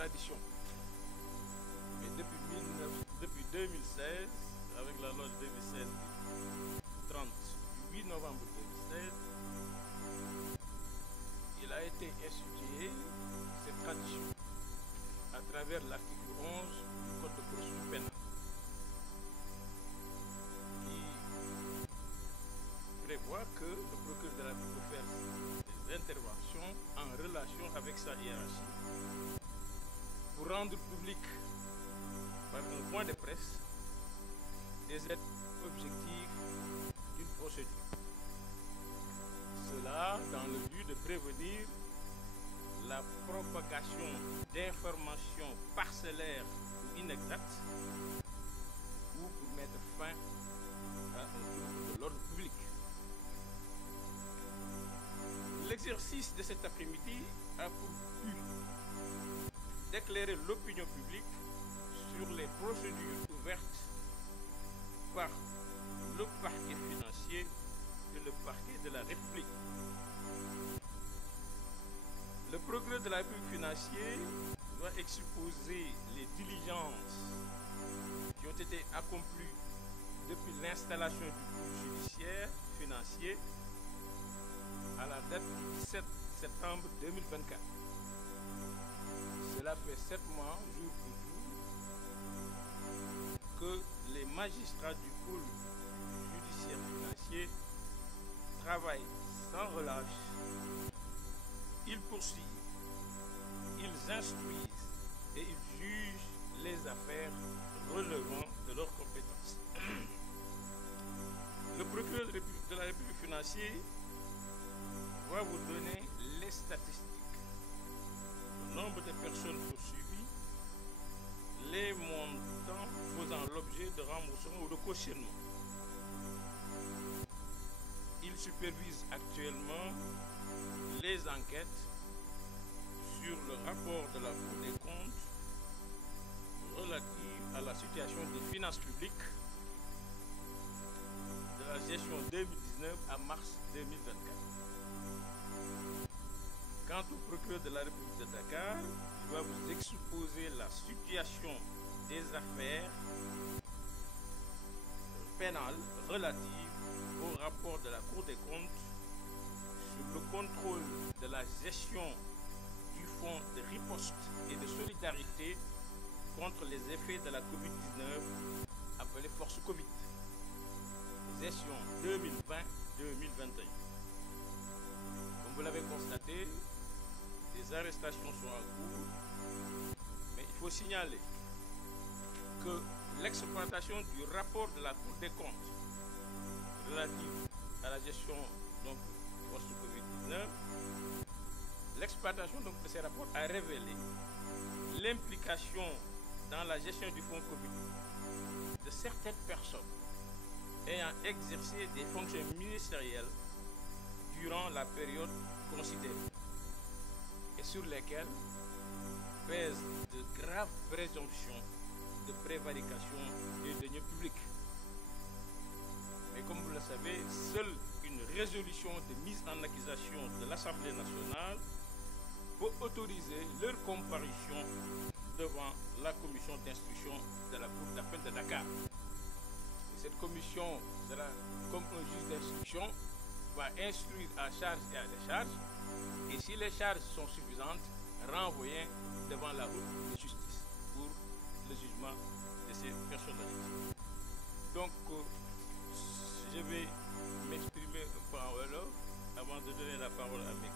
tradition. Mais depuis 2016, avec la loi de 2016 du 8 novembre 2016, il a été institué cette tradition à travers l'article 11 du Code de procédure pénale qui prévoit que le procureur de la République peut faire des interventions en relation avec sa hiérarchie pour rendre public par un point de presse des aides objectives d'une procédure. Cela dans le but de prévenir la propagation d'informations parcellaires ou inexactes ou pour mettre fin à un trouble de l'ordre public. L'exercice de cet après-midi a pour but d'éclairer l'opinion publique sur les procédures ouvertes par le parquet financier et le parquet de la République. Le procureur de la République financier doit exposer les diligences qui ont été accomplies depuis l'installation du pôle judiciaire financier à la date du 17 septembre 2024. Cela fait 7 mois, jour pour jour, que les magistrats du pôle judiciaire financier travaillent sans relâche. Ils poursuivent, ils instruisent et ils jugent les affaires relevant de leurs compétences. Le procureur de la République financier va vous donner les statistiques, le nombre de personnes poursuivies, les montants faisant l'objet de remboursement ou de cautionnement. Il supervise actuellement les enquêtes sur le rapport de la Cour des comptes relative à la situation des finances publiques de la gestion 2019 à mars 2024. Quant au procureur de la République de Dakar, il va vous exposer la situation des affaires pénales relatives au rapport de la Cour des comptes sur le contrôle de la gestion du fonds de riposte et de solidarité contre les effets de la COVID-19 appelé Force Covid, gestion 2020-2021. Comme vous l'avez constaté, des arrestations sont en cours, mais il faut signaler que l'exploitation du rapport de la Cour des comptes relative à la gestion donc Force Covid-19, l'exploitation donc de ces rapports a révélé l'implication dans la gestion du fonds Covid de certaines personnes ayant exercé des fonctions ministérielles durant la période considérée et sur lesquelles pèsent de graves présomptions de prévarication des deniers publics. Mais comme vous le savez, seule une résolution de mise en accusation de l'Assemblée nationale peut autoriser leur comparution devant la commission d'instruction de la Cour d'appel de Dakar. Et cette commission sera, comme un juge d'instruction, va instruire à charge et à décharge, et si les charges sont suffisantes, renvoyer devant la Cour de justice pour le jugement de ces personnalités. Donc, je vais m'exprimer un peu en wolof avant de donner la parole à mes